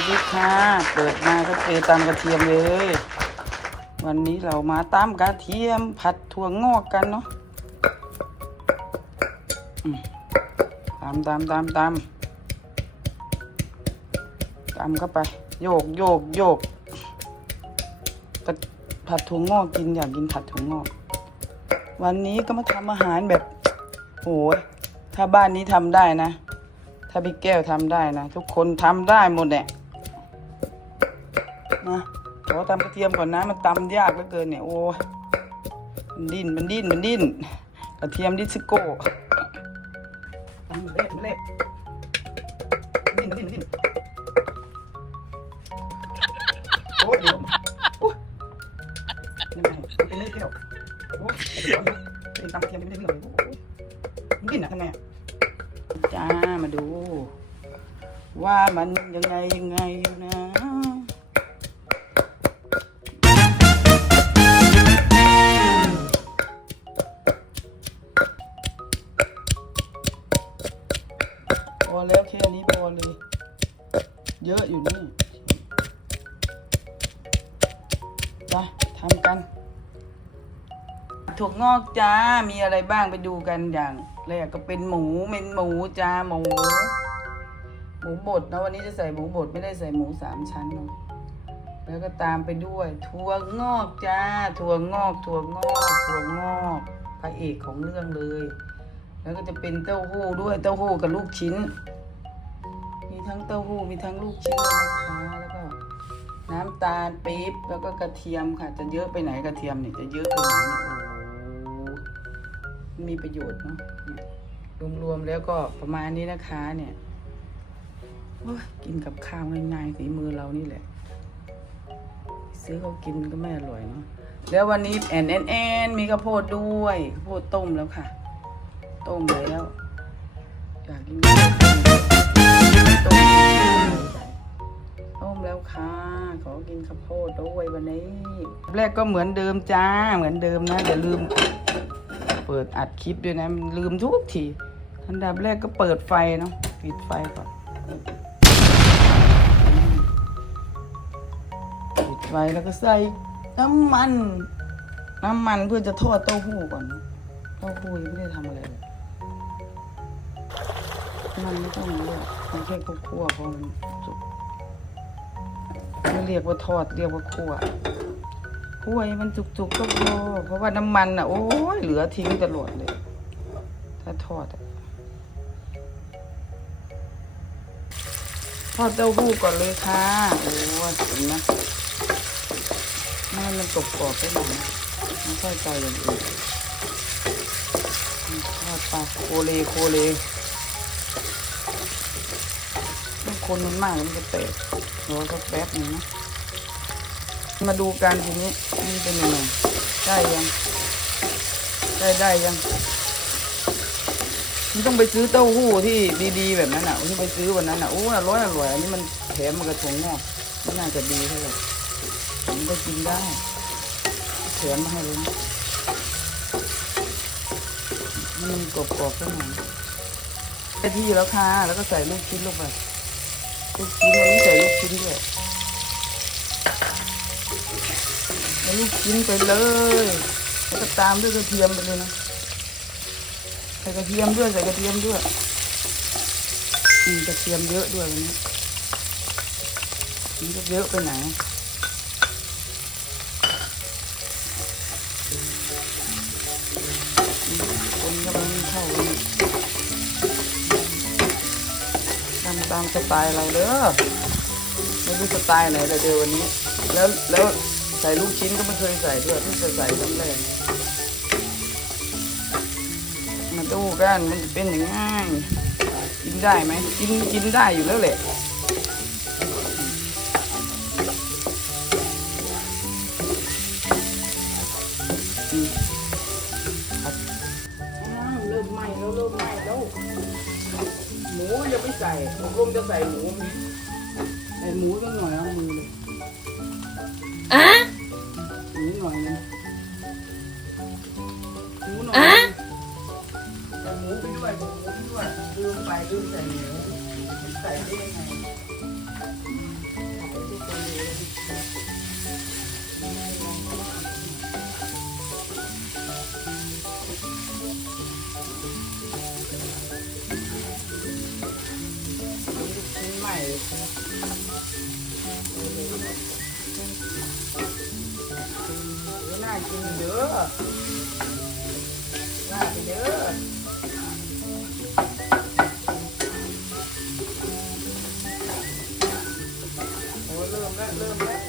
วัสดีค่ะ เปิดมาก็เจอตำกระเทียมเลย วันนี้เรามาตำกระเทียมผัดถั่วงอกกันเนาะอืมตำตำตำตำตำเข้าไป โยกโยกโยกผัดถั่วงอกกินอยากกินผัดถั่วงอก วันนี้ก็มาทำอาหารแบบโอ้ยถ้าบ้านนี้ทำได้นะ ถ้าพี่แก้วทำได้นะ ทุกคนทำได้หมดแหละนะขอ ตำกระเทียมก่อนนะมันตำยากเหลือเกินเนี่ยโอ้ยมันดิ้นมันดิ้นมันดิ้นกระเทียมดิสโก้ตำเละเละดิ้นดิ้นดิ้นโอ้ยโอ้ยนี่ไงมันเป็นเละแก้วโอ้ยเป็นตำกระเทียมไม่ได้เรื่องเลยโอ้ยมันดิ้นอะทำไงจ้ามาดู ว่ามันยังไงยังไงอยู่นะ ทำกันถั่วงอกจ้า มีอะไรบ้างไปดูกันอย่างแรกก็เป็นหมูเป็นหมูจ้าหมู หมูบดนะวันนี้จะใส่หมูบดไม่ได้ใส่หมูสามชั้นเนาะแล้วก็ตามไปด้วย ถั่วงอกจ้า ถั่วงอก ถั่วงอก ถั่วงอก พระเอกของเรื่องเลย แล้วก็จะเป็นเต้าหู้ด้วยเต้าหู้กับลูกชิ้น มีทั้งเต้าหู้มีทั้งลูกชิ้นนะคะ น้ำตาลปี๊บแล้วก็กระเทียมค่ะ จะเยอะไปไหนกระเทียมเนี่ยจะเยอะไปไหนโอ้มีประโยชน์เนาะรวมๆแล้วก็ประมาณนี้นะคะเนี่ยกินกับข้าวง่ายๆฝีมือเรานี่แหละ ซื้อเขากินก็ไม่อร่อยเนาะแล้ววันนี้แอนแอนแอนมีข้าวโพดด้วยข้าวโพดต้มแล้วค่ะ ต้มแล้วอยากกินข้าวโพดต้ม ค่ะ ขอกินข้าวโพดด้วยวันนี้แรกก็เหมือนเดิมจ้า เหมือนเดิมนะอย่าลืม เปิดอัดคลิปด้วยนะลืมทุกทีอันดับแรกก็เปิดไฟเนาะปิดไฟก่อนปิดไฟแล้วก็ใส่น้ำมัน น้ำมันเพื่อจะทอดเต้าหู้ก่อนเต้าหู้ยังไม่ได้ทำอะไรเลยมันไม่ต้องเยอะมันแค่คั่วๆพอมัน ไม่เรียกว่าทอดเรียกว่าคั่วคั่วให้มันจุกๆก็พอเพราะว่าน้ำมันอะ โอ้ยเหลือทิ้งตลอดเลย ถ้าทอดอะทอดเต้าหู้ก่อนเลยค่ะ โอ้ยเห็นไหมไม่ให้มันกรอบๆไปหน่อยนะไม่ค่อยใจอย่างอื่นทอดไปโคเลโคเล คนมันมากมันจะแตกรอสักแป๊บหนึงนะ มาดูกันทีนี้นี่เป็นยังไงได้ยัง ได้ได้ยังมันต้องไปซื้อเต้าหู้ที่ดีๆแบบนั้นอะที่ไปซื้อวันนั้นอะโอ้อร่อยอร่อยอันนี้มันแถมมากระทงงอกไม่น่าจะดีเท่าไหร่มันก็กินได้แถมมาให้เลยนะมันกรอบๆสักหน่อยได้ที่แล้วค่ะ แล้วก็ใส่ลูกชิ้นลงไป ลูกชิ้นอันนี้ใส่ลูกชิ้นด้วยใส่ลูกชิ้นไปเลย แล้วก็ตามด้วยกระเทียมไปเลยนะ ใส่กระเทียมด้วยใส่กระเทียมด้วยอืมกระเทียมเยอะด้วยวันนี้มันจะเยอะไปไหนอืมคนก็มันเข้ากันทำตาม สไตล์เราเด้อไม่รู้สไตล์ไหนเลยเดี๋ยววันนี้ แล้วแล้วใส่ลูกชิ้นก็ไม่เคยใส่ด้วยเพิ่งจะใส่ครั้งแรกมาดูกันมันจะเป็นยังไงกินได้ไหมกินกินได้อยู่แล้วแหละ ใส่ผมรมจะใส่หมูไหมใส่หมูสักหน่อยเอามือเลยากินเด้อว่าไปเด้อโอ้เริ่มแล้วเริ่มแล้ว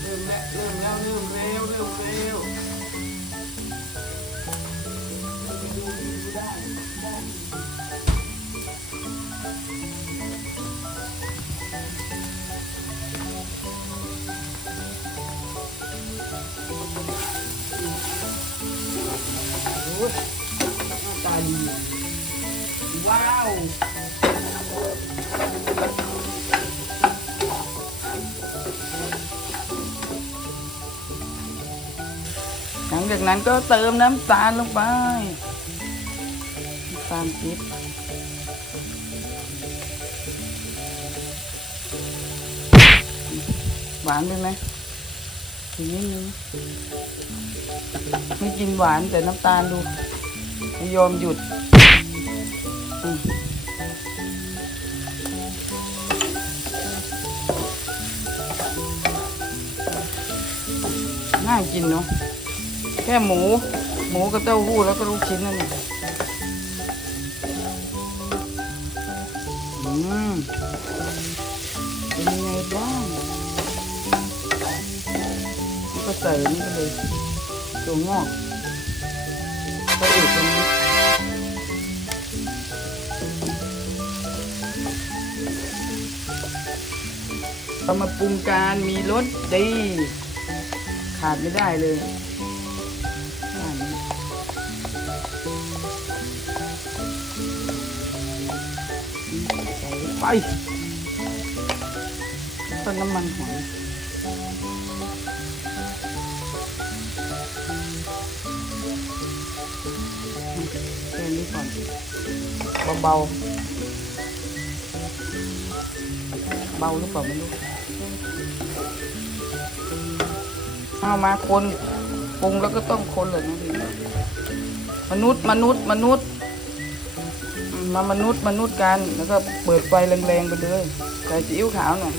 เริ่มแล้วเริ่มแล้วเริ่มเร็วเริ่มเร็วดูดูได้ ว้าวหลังจากนั้นก็เติมน้ำตาลลงไปน้ำตาลปิ๊บหวานด้วยไหมอีกนิดนึงไม่กินหวานแต่น้ำตาลดู ไม่ยอมหยุดน่ากินเนาะแค่หมู หมูกับเต้าหู้แล้วก็ลูกชิ้นนั่นเองอืมเป็นยังไงบ้างก็ใส่นี่ไปเลยตัวงอก เรามาปรุงการมีรสดี ขาดไม่ได้เลยไปต้นน้ำมันหอยแค่นี้ก่อนเบาๆเบาหรือเปล่าไม่รู้ เอามาคนปรุงแล้วก็ต้องคนเลยนะพี่มนุษย์มนุษย์มนุษย์ มามนุษย์มนุษย์กัน แล้วก็เปิดไฟแรงๆไปเลยใส่ซีอิ๊วขาวหน่อย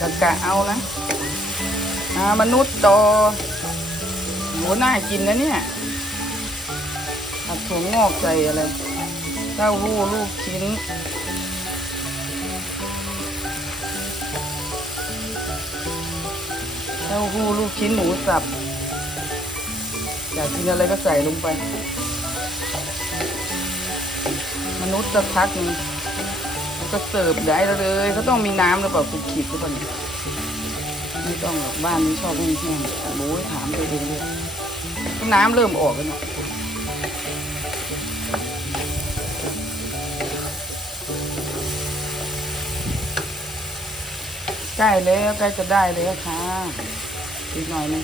กะกะเอานะอ่ามนุษย์ต่อโหน่ากินนะเนี่ยผัดถั่วงอกใส่อะไร เต้าหู้ลูกชิ้น เต้าหู้ลูกชิ้นหมูสับ อยากกินอะไรก็ใส่ลงไป มนุษย์สักพักนึงก็เสิร์ฟได้เลยเขาต้องมีน้ำหรือเปล่าคุกคิดหรือเปล่าเนี่ยไม่ต้องหรอกบ้านนี้ชอบแห้งๆโอ้ยถามตัวเองเลยน้ำเริ่มออกแล้วเนาะ ใกล้แล้วใกล้จะได้แล้วค่ะอีกหน่อยหนึง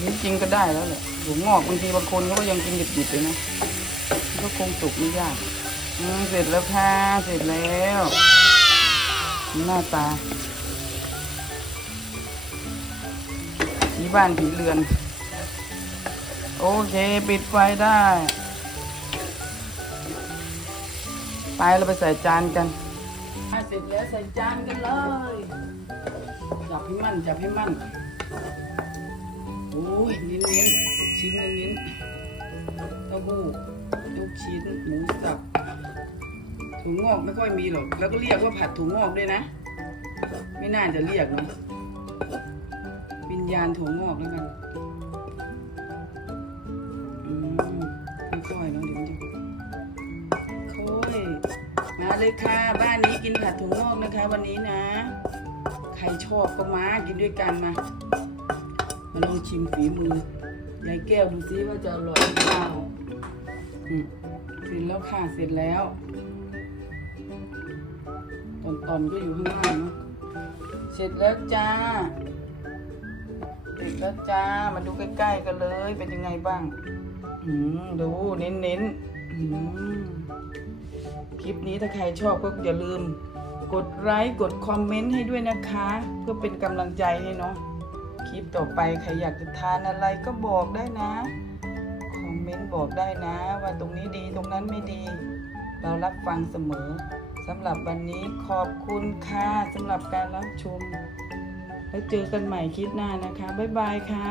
นี่จริงก็ได้แล้วแหละหัวงอกบางทีบางคนเขาก็ยังกินดิบๆเลยนะมันก็คงสุกไม่ยากเสร็จแล้วค่ะเสร็จแล้วหน้าตาผีบ้านผีเรือน โอเค ปิดไฟได้ ไปเราไปใส่จานกัน เสร็จแล้วใส่จานกันเลย จับให้มั่นจับให้มั่นโอ้ยเน้นๆชิ้นเน้นๆเต้าหู้ลูกชิ้นหมูสับถั่วงอกไม่ค่อยมีหรอก แล้วก็เรียกว่าผัดถั่วงอกด้วยนะ ไม่น่าจะเรียกเนะวิญญาณถั่วงอกแล้วกัน มาเลยค่ะ บ้านนี้กินผัดถั่วงอกนะคะ วันนี้นะ ใครชอบก็มากินด้วยกันมา มาลองชิมฝีมือยายแก้วดูซิว่าจะอร่อยหรือเปล่าเสร็จแล้วค่ะ เสร็จแล้ว ตอนตอนก็อยู่ข้างล่างเนอะเสร็จแล้วจ้า เสร็จแล้วจ้า มาดูใกล้ๆกันเลย เป็นยังไงบ้าง อืมดูเน้นๆอืม คลิปนี้ถ้าใครชอบก็อย่าลืม กดไลค์กดคอมเมนต์ให้ด้วยนะคะ เพื่อเป็นกำลังใจให้เนาะคลิปต่อไปใครอยากจะทานอะไรก็บอกได้นะ คอมเมนต์บอกได้นะ ว่าตรงนี้ดีตรงนั้นไม่ดี เรารับฟังเสมอสำหรับวันนี้ขอบคุณค่ะสำหรับการรับชม แล้วเจอกันใหม่คลิปหน้านะคะ บ๊ายบายค่ะ